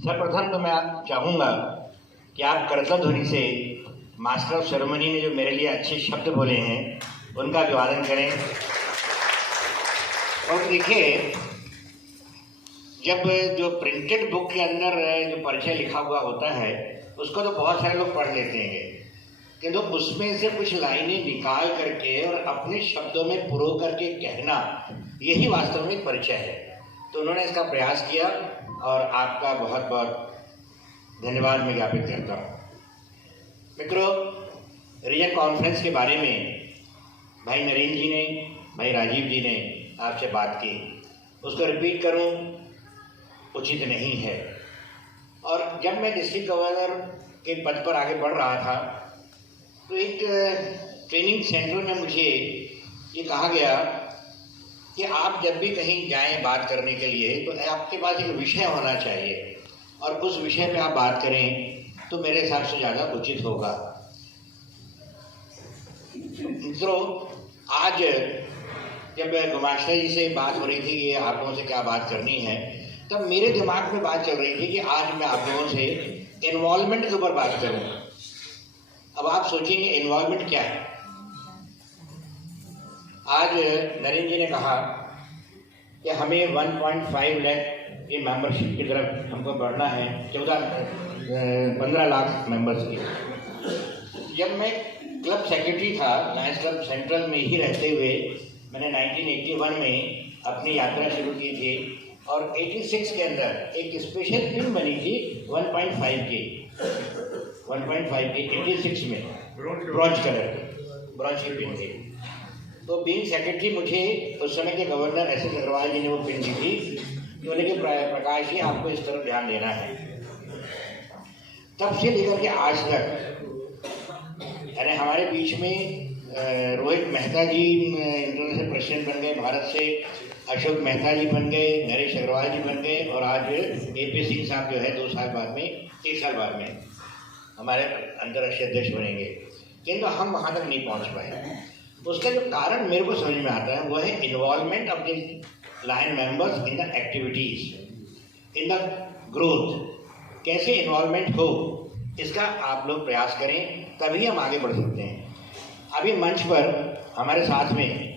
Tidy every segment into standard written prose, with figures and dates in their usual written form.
सर्वप्रथम तो मैं आप चाहूँगा कि आप करतल ध्वनि से मास्टर ऑफ सेरेमनी ने जो मेरे लिए अच्छे शब्द बोले हैं उनका अभिवादन करें। और देखिए, जब जो प्रिंटेड बुक के अंदर जो परिचय लिखा हुआ होता है उसको तो बहुत सारे लोग पढ़ लेते हैं, किंतु उसमें से कुछ लाइनें निकाल करके और अपने शब्दों में पुरो करके कहना, यही वास्तव में परिचय है। तो उन्होंने इसका प्रयास किया और आपका बहुत बहुत धन्यवाद मैं ज्ञापित करता हूँ। मित्रों, रीजन कॉन्फ्रेंस के बारे में भाई नरेंद्र जी ने, भाई राजीव जी ने आपसे बात की, उसको रिपीट करूं उचित नहीं है। और जब मैं डिस्ट्रिक्ट गवर्नर के पद पर आगे बढ़ रहा था तो एक ट्रेनिंग सेंटर में मुझे ये कहा गया कि आप जब भी कहीं जाएं बात करने के लिए तो आपके पास एक विषय होना चाहिए और उस विषय पे आप बात करें तो मेरे हिसाब से ज़्यादा उचित होगा। मित्रों, आज जब गुमाश्ता जी से बात हो रही थी कि आप लोगों से क्या बात करनी है, तब मेरे दिमाग में बात चल रही थी कि आज मैं आप लोगों से इन्वॉल्वमेंट के ऊपर बात करूं। अब आप सोचेंगे इन्वॉल्वमेंट क्या है। आज नरेंद्र जी ने कहा कि हमें 1.5 लाख ये मेंबरशिप की तरफ हमको बढ़ना है, 15 लाख मेंबर्स की। जब मैं क्लब सेक्रेटरी था लायंस क्लब सेंट्रल में ही रहते हुए, मैंने 1981 में अपनी यात्रा शुरू की थी और 86 के अंदर एक स्पेशल पिन बनी थी 1.5 की 86 में ब्रॉन्ज की पिन थी। तो बीइंग सेक्रेटरी मुझे उस समय के गवर्नर एस.एस. अग्रवाल जी ने वो पिन दी थी, जो बोले कि प्रकाश जी आपको इस तरफ ध्यान देना है। तब से लेकर के आज तक यानी हमारे बीच में रोहित मेहता जी इंटरनेशनल प्रेसिडेंट बन गए भारत से, अशोक मेहता जी बन गए, नरेश अग्रवाल जी बन गए और आज ए.पी. सिंह साहब जो है 1 साल बाद में हमारे अंतर्राष्ट्रीय अध्यक्ष बनेंगे, किंतु हम वहाँ तक नहीं पहुँच पाए। उसका जो कारण मेरे को समझ में आता है वो है involvement of the lion members in the activities, in the growth. कैसे इन्वॉल्वमेंट हो इसका आप लोग प्रयास करें, तभी हम आगे बढ़ सकते हैं। अभी मंच पर हमारे साथ में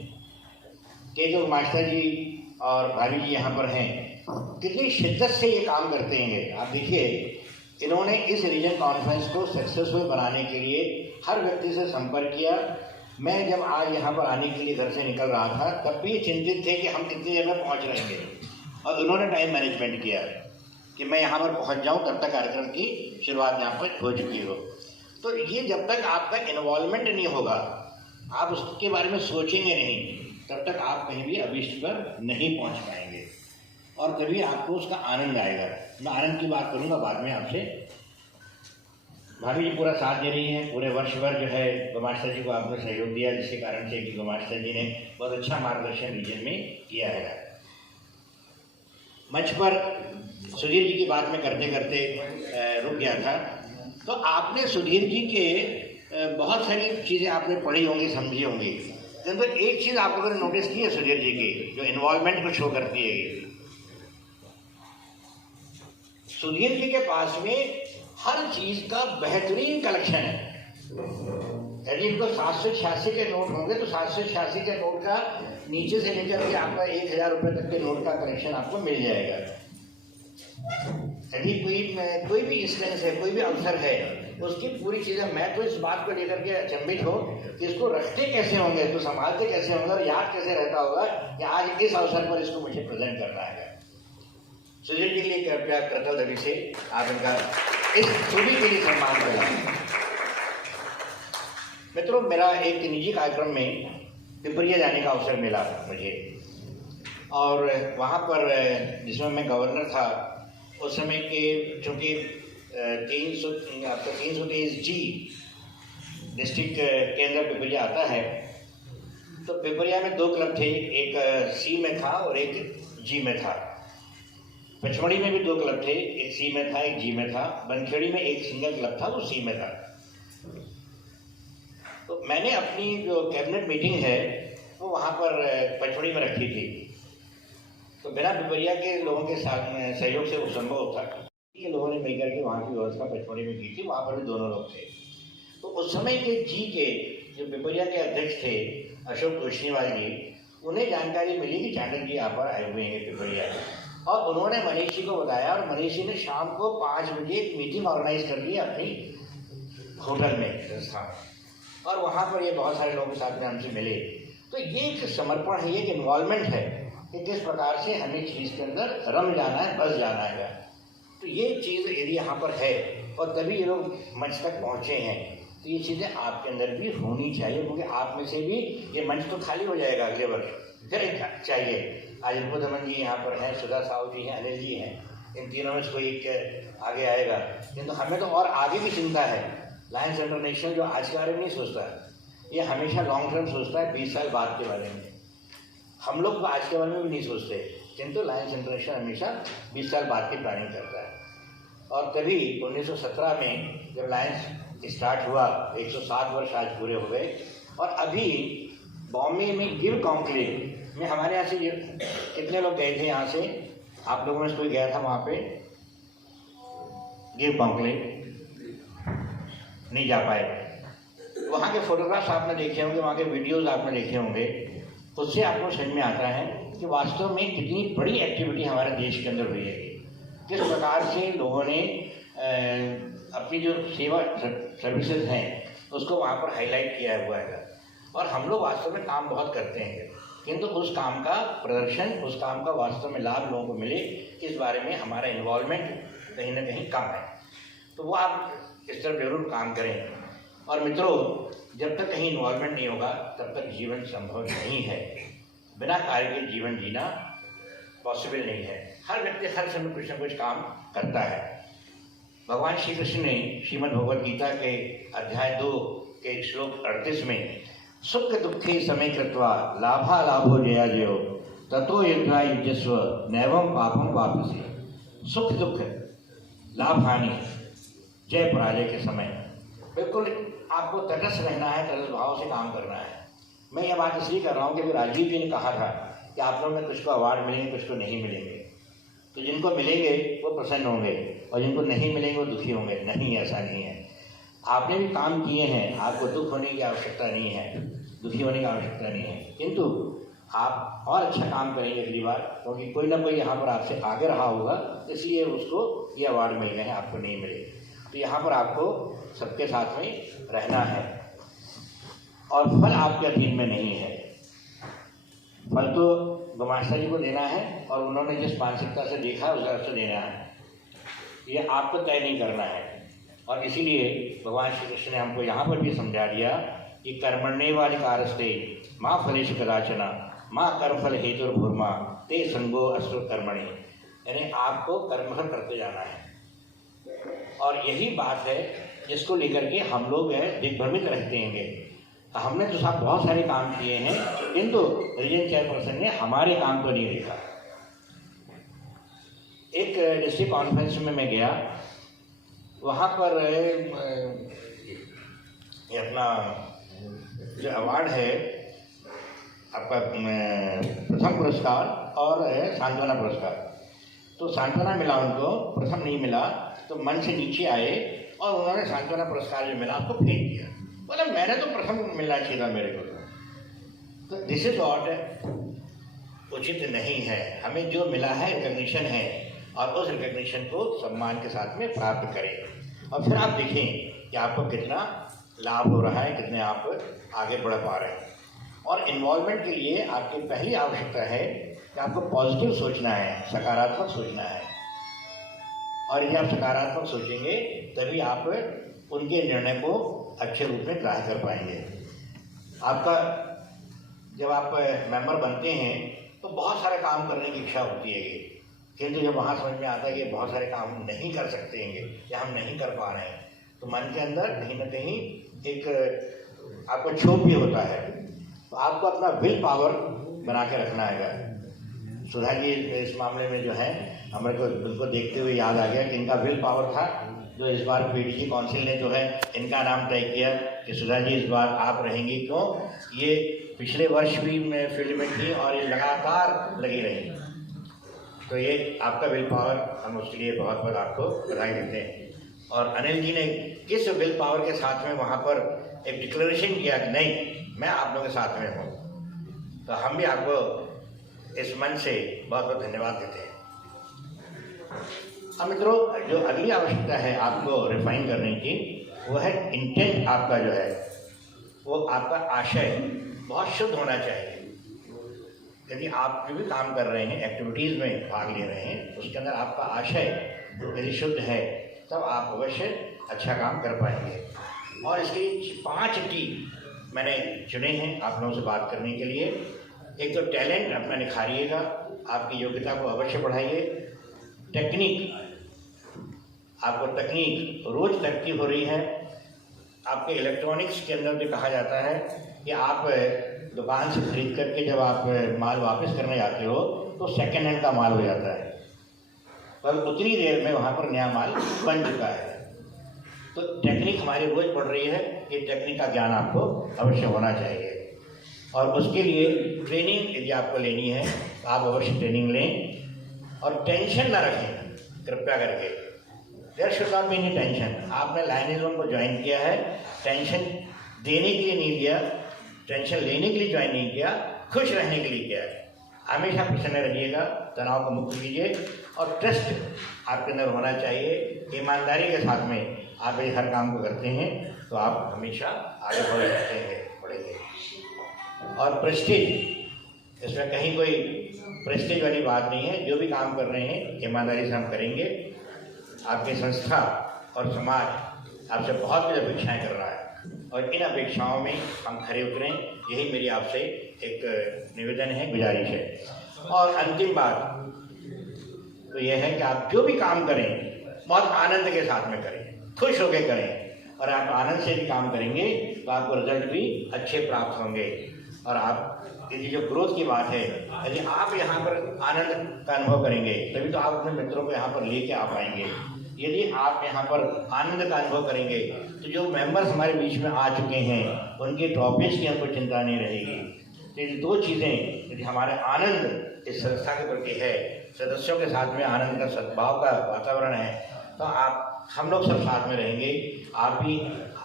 के जो मास्टर जी और भाभी जी यहाँ पर हैं, कितनी शिद्दत से ये काम करते हैं। आप देखिए, इन्होंने इस रीजन कॉन्फ्रेंस को सक्सेसफुल बनाने के लिए हर व्यक्ति से संपर्क किया। मैं जब आज यहाँ पर आने के लिए घर से निकल रहा था तब भी चिंतित थे कि हम कितनी देर में पहुँच रहेंगे, और उन्होंने टाइम मैनेजमेंट किया कि मैं यहाँ पर पहुँच जाऊँ तब तक कार्यक्रम की शुरुआत यहाँ पर हो चुकी हो। तो ये जब तक आपका इन्वॉल्वमेंट नहीं होगा, आप उसके बारे में सोचेंगे नहीं, तब तक आप कहीं भी अभीष्ट पर नहीं पहुँच पाएंगे और तभी आपको उसका आनंद आएगा। मैं आनंद की बात करूँगा बाद में आपसे। भाभी जी पूरा साथ दे रही हैं, पूरे वर्ष भर जो है गुमाश्ता जी को आपने सहयोग दिया, जिसके कारण से कि गुमाश्ता जी ने बहुत अच्छा मार्गदर्शन रीजन में किया है। मंच पर सुधीर जी की बात में करते करते रुक गया था। तो आपने सुधीर जी के बहुत सारी चीज़ें आपने पढ़ी होंगी, समझी होंगी, किंतु एक चीज़ आप लोगों ने नोटिस की है सुधीर जी की, जो इन्वॉल्वमेंट को शो करती है। सुधीर जी के पास में हर चीज़ का बेहतरीन कलेक्शन है। यदि इनको 786 के नोट होंगे तो 786 के नोट का नीचे से लेकर के आपका 1000 रुपये तक के नोट का कलेक्शन आपको मिल जाएगा। यदि कोई भी इंस्टेंस है, कोई भी अवसर है, उसकी पूरी चीज़ें, मैं तो इस बात को लेकर के अचंभित हूँ कि इसको रखते कैसे होंगे, तो संभालते कैसे होंगे और याद कैसे रहता होगा कि आज इस अवसर पर इसको मुझे प्रेजेंट करना है। सुधीर जी के लिए कृपया करतल ध्वनि से आप इनका इस खूबी के लिए सम्मान करें। मित्रों, मेरा एक निजी कार्यक्रम में पिपरिया जाने का अवसर मिला मुझे, और वहाँ पर जिसमें मैं गवर्नर था उस समय के, चूँकि 323 जी डिस्ट्रिक्ट के अंदर पिपरिया आता है, तो पिपरिया में 2 क्लब थे, एक सी में था और एक जी में था। पचमढ़ी में भी 2 क्लब थे, एक सी में था एक जी में था। बनखेड़ी में एक सिंगल क्लब था, वो सी में था। तो मैंने अपनी जो कैबिनेट मीटिंग है वो वहाँ पर पचमढ़ी में रखी थी, तो बिना पिपरिया के लोगों के साथ सहयोग से वो संभव था। के लोगों ने मिलकर के वहाँ की व्यवस्था पचमढ़ी में की थी, वहाँ पर भी दोनों लोग थे। तो उस समय के जी के जो पिपरिया के अध्यक्ष थे अशोक तोष्णीवाल जी, उन्हें जानकारी मिली कि चाणक्य जी यहाँ पर आए हुए हैं पिपरिया, और उन्होंने मनीष जी को बताया, और मनीष जी ने शाम को 5 बजे एक मीटिंग ऑर्गेनाइज कर दी अपनी होटल में संस्थान, और वहाँ पर ये बहुत सारे लोगों के साथ में हमसे मिले। तो ये एक समर्पण है, ये एक इन्वॉल्वमेंट है कि किस प्रकार से हमें चीज़ के अंदर रम जाना है, बस जाना है। तो ये चीज़ यदि यहाँ पर है और तभी ये लोग मंच तक पहुँचे हैं, तो ये चीज़ें आपके अंदर भी होनी चाहिए, क्योंकि आप में से भी ये मंच तो खाली हो जाएगा अगले वर्ष, फिर चाहिए। आज रिपु दमन जी यहाँ पर हैं, सुधा साहू जी हैं, अनिल जी हैं, इन तीनों में से कोई एक आगे आएगा। किंतु हमें तो और आगे की चिंता है। लायंस इंटरनेशनल जो आज के बारे में नहीं सोचता है, ये हमेशा लॉन्ग टर्म सोचता है, 20 साल बाद के बारे में। हम लोग तो आज के बारे में भी नहीं सोचते, किंतु लायंस इंटरनेशनल हमेशा 20 साल बाद की प्लानिंग करता है। और तभी 1917 में जब लायंस स्टार्ट हुआ, 107 वर्ष आज पूरे हो गए। और अभी बॉम्बे में गिव कॉन्क्लेव में हमारे यहाँ से कितने लोग गए थे यहाँ से? आप लोगों में से कोई गया था वहाँ पे गिव कॉन्क्लेव? नहीं जा पाए। वहाँ के फोटोग्राफ्स आपने देखे होंगे, वहाँ के वीडियोज़ आपने देखे होंगे, उससे आपको समझ में आता है कि वास्तव में कितनी बड़ी एक्टिविटी हमारे देश के अंदर हुई है। किस प्रकार से लोगों ने अपनी जो सेवा सर्विसेज हैं उसको वहाँ पर हाईलाइट किया हुआ है। और हम लोग वास्तव में काम बहुत करते हैं, किंतु उस काम का प्रदर्शन, उस काम का वास्तव में लाभ लोगों को मिले, इस बारे में हमारा इन्वॉल्वमेंट कहीं ना कहीं कम है। तो वो आप इस तरफ जरूर काम करें। और मित्रों, जब तक कहीं इन्वॉल्वमेंट नहीं होगा तब तक जीवन संभव नहीं है। बिना कार्य के जीवन जीना पॉसिबल नहीं है। हर व्यक्ति हर समय कुछ न कुछ काम करता है। भगवान श्री कृष्ण ने श्रीमद् भगवद गीता के अध्याय 2 के श्लोक 38 में सुख दुखे समय कृत्वा लाभा लाभो जया जयो ततो युद्धा युजस्व नैवम पापम वापसी। सुख दुख, लाभ हानि, जय पराजय के समय बिल्कुल आपको तटस्थ रहना है, तटस्थ भाव से काम करना है। मैं ये बात इसलिए कर रहा हूँ कि राजीव जी ने कहा था कि आप लोगों में कुछ को अवार्ड मिलेंगे, कुछ को नहीं मिलेंगे। तो जिनको मिलेंगे वो प्रसन्न होंगे और जिनको नहीं मिलेंगे वो दुखी होंगे। नहीं, ऐसा नहीं है। आपने भी काम किए हैं, आपको दुख होने की आवश्यकता नहीं है, दुखी होने की आवश्यकता नहीं है, किंतु आप और अच्छा काम करेंगे अगली बार, क्योंकि कोई ना कोई यहाँ पर आपसे आगे रहा होगा, इसलिए उसको ये अवार्ड मिल गए हैं, आपको नहीं मिले। तो यहाँ पर आपको सबके साथ में रहना है और फल आपके अधीन में नहीं है। फल तो गुमास्ता जी को देना है और उन्होंने जिस मानसिकता से देखा उस तरह से देना है, ये आपको तय नहीं करना है। और इसीलिए भगवान श्री कृष्ण ने हमको यहाँ पर भी समझा दिया कि कर्मण्येवाधिकारस्ते माँ फलेषु कदाचन माँ कर्मफल हेतुर्भूर्मा ते संगो अस्तु कर्मणि। यानी आपको कर्मफल करते जाना है। और यही बात है जिसको लेकर के हम लोग दिग्भ्रमित रहते हैं। हमने तो साहब बहुत सारे काम किए हैं, किंतु रीजन चेयरपर्सन ने हमारे काम को नहीं देखा। एक डिस्ट्रिक्ट कॉन्फ्रेंस में मैं गया, वहाँ पर ये अपना जो अवार्ड है आपका प्रथम पुरस्कार और सांत्वना पुरस्कार, तो सांत्वना मिला उनको, प्रथम नहीं मिला। तो मन से नीचे आए और उन्होंने सांत्वना पुरस्कार जो मिला उसको फेंक दिया। बोला मैंने तो प्रथम मिलना चाहिए था मेरे को। तो दिस इज व्हाट उचित नहीं है। हमें जो मिला है रिकग्निशन है और उस रिकग्निशन को सम्मान के साथ में प्राप्त करें और फिर आप देखें कि आपको कितना लाभ हो रहा है, कितने आप आगे बढ़ पा रहे हैं। और इन्वॉल्वमेंट के लिए आपकी पहली आवश्यकता है कि आपको पॉजिटिव सोचना है, सकारात्मक सोचना है। और यदि आप सकारात्मक सोचेंगे तभी आप उनके निर्णय को अच्छे रूप में ग्राह्य कर पाएंगे। आपका जब आप मेंबर बनते हैं तो बहुत सारे काम करने की इच्छा होती है, किंतु जब वहाँ समझ में आता है कि बहुत सारे काम हम नहीं कर सकते हैं या हम नहीं कर पा रहे हैं, तो मन के अंदर कहीं ना कहीं एक आपको क्षोभ भी होता है। तो आपको अपना विल पावर बना के रखना है। सुधा जी इस मामले में जो है हमारे को उनको देखते हुए याद आ गया कि इनका विल पावर था, जो इस बार पीडीसी काउंसिल ने जो है इनका नाम तय किया कि सुधा जी इस बार आप रहेंगी। क्यों? ये पिछले वर्ष भी मैं फील्ड में थी और ये लगातार लगी रही। तो ये आपका विल पावर, हम उसके लिए बहुत बहुत आपको बधाई देते हैं। और अनिल जी ने किस विल पावर के साथ में वहाँ पर एक डिक्लेरेशन किया कि नहीं, मैं आप लोगों के साथ में हूँ, तो हम भी आपको इस मन से बहुत बहुत धन्यवाद देते हैं। अब मित्रों, जो अगली आवश्यकता है आपको रिफाइन करने की, वो है इंटेंट। आपका जो है वो आपका आशय बहुत शुद्ध होना चाहिए। यदि आप जो भी काम कर रहे हैं, एक्टिविटीज़ में भाग ले रहे हैं, उसके अंदर आपका आशय यदि शुद्ध है तब आप अवश्य अच्छा काम कर पाएंगे। और इसके 5 टी मैंने चुने हैं आप लोगों से बात करने के लिए। एक तो टैलेंट अपना निखारिएगा, आपकी योग्यता को अवश्य बढ़ाइए। टेक्निक, आपको तकनीक रोज तरक्की हो रही है। आपके इलेक्ट्रॉनिक्स के अंदर भी कहा जाता है कि आप दुकान से खरीद करके जब आप माल वापस करने जाते हो तो सेकेंड हैंड का माल हो जाता है, पर उतनी देर में वहाँ पर नया माल बन चुका है। तो टेक्निक हमारी रोज बढ़ रही है, ये टेक्निक का ज्ञान आपको अवश्य होना चाहिए। और उसके लिए ट्रेनिंग यदि आपको लेनी है तो आप अवश्य ट्रेनिंग लें। और टेंशन ना रखें कृपया करके, there should not be any tension. आपने लाइनिज्म को ज्वाइन किया है, टेंशन देने के लिए नहीं किया, टेंशन लेने के लिए ज्वाइन नहीं किया, खुश रहने के लिए किया है। हमेशा प्रसन्न रहिएगा, तनाव को मुक्त कीजिए और ट्रस्ट आपके अंदर होना चाहिए। ईमानदारी के साथ में आप ये हर काम को करते हैं तो आप हमेशा आगे बढ़ सकते हैं, बढ़ेंगे। और प्रेस्टीज, इसमें कहीं कोई प्रेस्टीज वाली बात नहीं है। जो भी काम कर रहे हैं ईमानदारी से हम करेंगे। आपकी संस्था और समाज आपसे बहुत कुछ अपेक्षाएँ कर रहा है और इन अपेक्षाओं में हम खरे उतरें, यही मेरी आपसे एक निवेदन है, गुजारिश है। और अंतिम बात तो यह है कि आप जो भी काम करें बहुत आनंद के साथ में करें, खुश होकर करें। और आप आनंद से भी काम करेंगे तो आपको रिजल्ट भी अच्छे प्राप्त होंगे। और आप यदि जो ग्रोथ की बात है, यदि आप यहाँ पर आनंद का अनुभव करेंगे तभी तो आप अपने मित्रों को यहाँ पर लेके आ पाएंगे। यदि आप यहाँ पर आनंद का अनुभव करेंगे तो जो मेंबर्स हमारे बीच में आ चुके हैं उनकी ड्रॉपेज की हमको चिंता नहीं रहेगी। तो ये 2 चीज़ें यदि हमारे आनंद इस संस्था के प्रति है, सदस्यों के साथ में आनंद का सद्भाव का वातावरण है, तो हम लोग सब साथ में रहेंगे। आप भी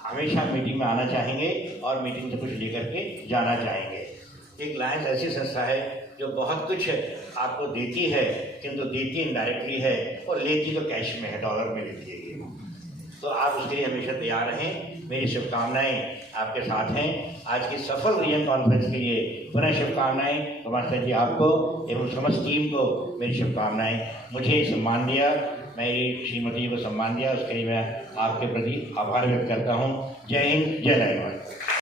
हमेशा मीटिंग में आना चाहेंगे और मीटिंग से कुछ लेकर के जाना चाहेंगे। एक लायंस ऐसी संस्था है जो बहुत कुछ आपको देती है, किंतु देती इनडायरेक्टली है और लेती तो कैश में है, डॉलर में लेती है। तो आप उसके लिए हमेशा तैयार रहें। मेरी शुभकामनाएं आपके साथ हैं। आज की सफल रीजन कॉन्फ्रेंस के लिए पुनः शुभकामनाएं कमांडर जी आपको एवं समस्त टीम को मेरी शुभकामनाएं। मुझे सम्मान दिया, मेरी श्रीमती को सम्मान दिया, उसके लिए मैं आपके प्रति आभार व्यक्त करता हूँ। जय हिंद, जय लाइनवाल।